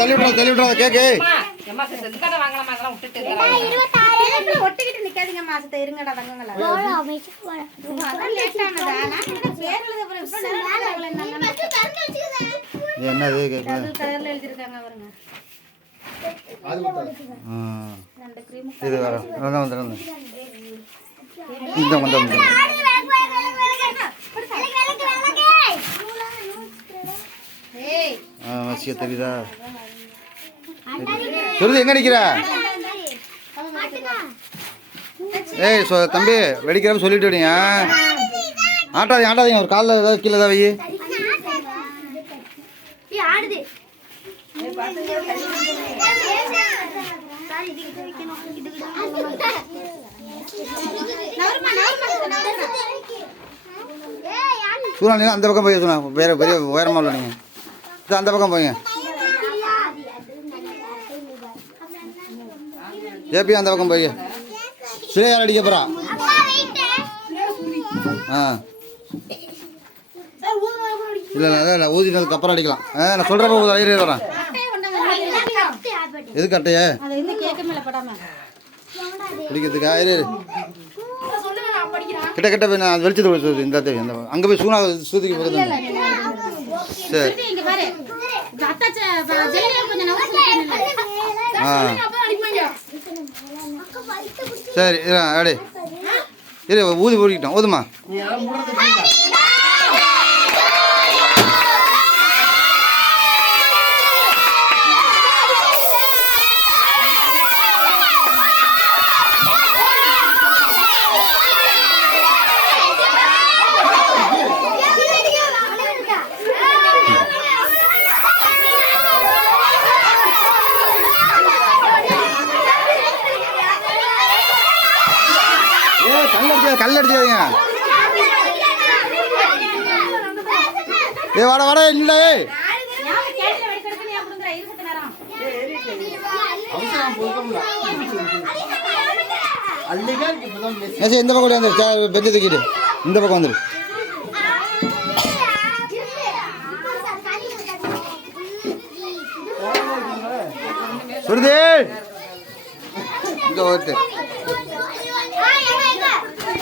தள்ளி விட்றா கேக்கு. ஒட்டிக்கிட்டு நிக்காதீங்க மாசத்தை இருங்கடா தங்கங்களா. என்னது கலர்ல எழுதிருக்காங்க பாருங்க. இது வர வந்துடும். இந்த வசிய தெரியுதா? சொல்லுது எங்க நிக்கிற? ஏய் தம்பி வெடிக்கிறப்ப சொல்லிட்டு விடுங்க. ஆட்டாதீங்க ஒரு காலில் ஏதாவது கீழே ஏதாவது வை. சூழ்நிலை அந்த பக்கம் போய் சொன்னா வேற பெரிய உயரமா இல்லை. நீங்கள் அந்த பக்கம் போய்ங்க. ஏபி அந்த பக்கம் போய் சிலை யார் அடிக்க போகிறா? இல்லை ஊதினதுக்கு அப்புறம் அடிக்கலாம். நான் சொல்கிறப்ப ஐயரே வரேன். எது கட்டையே பிடிக்கிறதுக்கு ஐயரே கிட்ட கிட்ட போய் நான் வெளிச்சது இந்த தேவை அங்கே போய் சூனா சூதிக்கு போகுது. சரி சரி அடே இரு ஊதி போடிக்கிட்டோம். ஊதுமா கல் அடிச்சாதீங்க. ஏ வாட இல்லை இந்த பக்கம் வந்துரு. பெஞ்சு தூக்கிட்டு இந்த பக்கம் வந்துரு. சொல்லுது இங்க ஒருத்தர்